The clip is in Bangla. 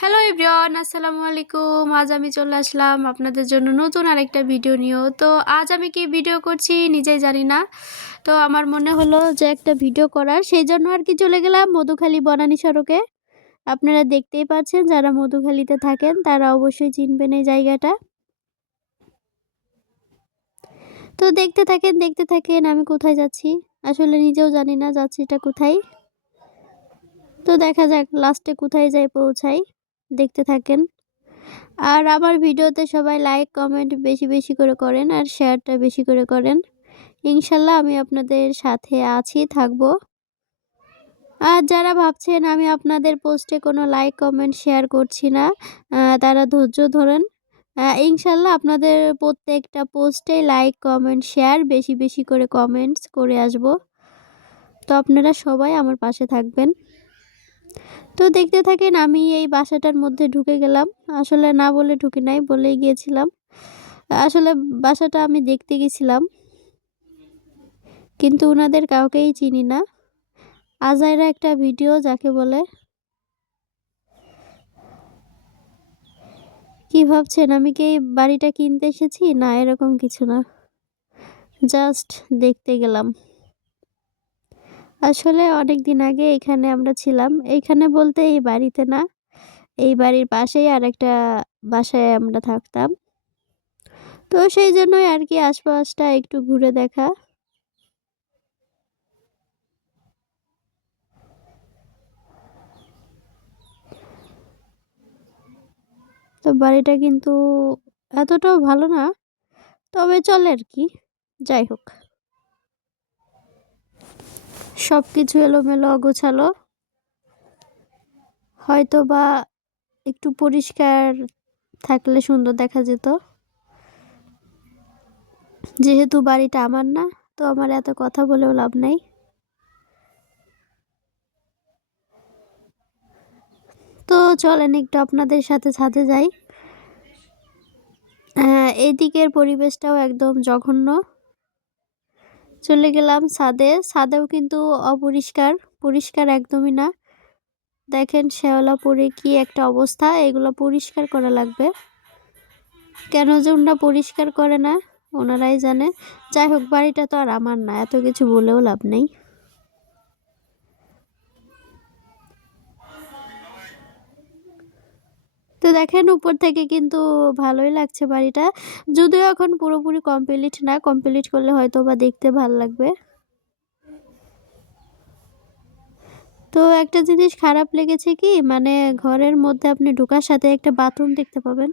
হ্যালো এভরিওয়ান, আসসালামু আলাইকুম। আজ আমি চলে আসলাম আপনাদের জন্য নতুন আরেকটা ভিডিও নিয়েও। তো আজ আমি কি ভিডিও করছি নিজেই জানি না। তো আমার মনে হলো যে একটা ভিডিও করার, সেই জন্য আর কি চলে গেলাম মধুখালী বনানী সড়কে। আপনারা দেখতেই পাচ্ছেন, যারা মধুখালীতে থাকেন তারা অবশ্যই চিনবেন এই জায়গাটা। তো দেখতে থাকেন আমি কোথায় যাচ্ছি। আসলে নিজেও জানি না যাচ্ছিটা কোথায়। তো দেখা যাক লাস্টে কোথায় যাই পৌঁছাই। দেখতে থাকেন। আর আমার ভিডিওতে সবাই লাইক কমেন্ট বেশি বেশি করে করেন আর শেয়ারটা বেশি করে করেন। ইনশাল্লাহ আমি আপনাদের সাথে আছি, থাকবো। আর যারা ভাবছেন আমি আপনাদের পোস্টে কোনো লাইক কমেন্ট শেয়ার করছি না, তারা ধৈর্য ধরেন। ইনশাল্লাহ আপনাদের প্রত্যেকটা পোস্টে লাইক কমেন্ট শেয়ার বেশি বেশি করে কমেন্টস করে আসব। তো আপনারা সবাই আমার পাশে থাকবেন। তো দেখতে থাকেন, আমি এই বাসাটার মধ্যে ঢুকে গেলাম। আসলে না বলে ঢুকে নাই, বলেই গিয়েছিলাম। আসলে বাসাটা আমি দেখতে গেছিলাম, কিন্তু ওনাদের কাউকেই চিনি না। আজাইরা একটা ভিডিও যাকে বলে। কি ভাবছেন আমি কি এই বাড়িটা কিনতে এসেছি? না, এরকম কিছু না, জাস্ট দেখতে গেলাম। আসলে অনেক দিন আগে এখানে আমরা ছিলাম, এইখানে বলতে এই বাড়িতে না, এই বাড়ির পাশেই আর একটা বাসায় আমরা থাকতাম। তো সেই জন্যই আর কি আশপাশটা একটু ঘুরে দেখা। তো বাড়িটা কিন্তু এতটাও ভালো না, তবে চলে আর কি। যাই হোক, সব কিছু এলোমেলো অগোছালো, হয়তো বা একটু পরিষ্কার থাকলে সুন্দর দেখা যেত। যেহেতু বাড়িটা আমার না, তো আমার এত কথা বলেও লাভ নাই। তো চলেন একটু আপনাদের সাথে ছাদে যাই। এইদিকের পরিবেশটাও একদম জঘন্য। চলে গেলাম ছাদে, ছাদেও কিন্তু অপরিষ্কার, পরিষ্কার একদমই না। দেখেন শ্যাওলা পড়ে কি একটা অবস্থা, এগুলো পরিষ্কার করা লাগবে। কেন যে ওনারা পরিষ্কার করে না ওনারাই জানে। যাই হোক, বাড়িটা তো আর আমার না, এত কিছু বলেও লাভ নেই। তো দেখেন উপর থেকে কিন্তু ভালোই লাগছে বাড়িটা, যদিও এখন পুরোপুরি কমপ্লিট না, কমপ্লিট করলে হয়তো বা দেখতে ভালো লাগবে। তো একটা জিনিস খারাপ লেগেছে কি, মানে ঘরের মধ্যে আপনি ঢোকার সাথে একটা বাথরুম দেখতে পাবেন।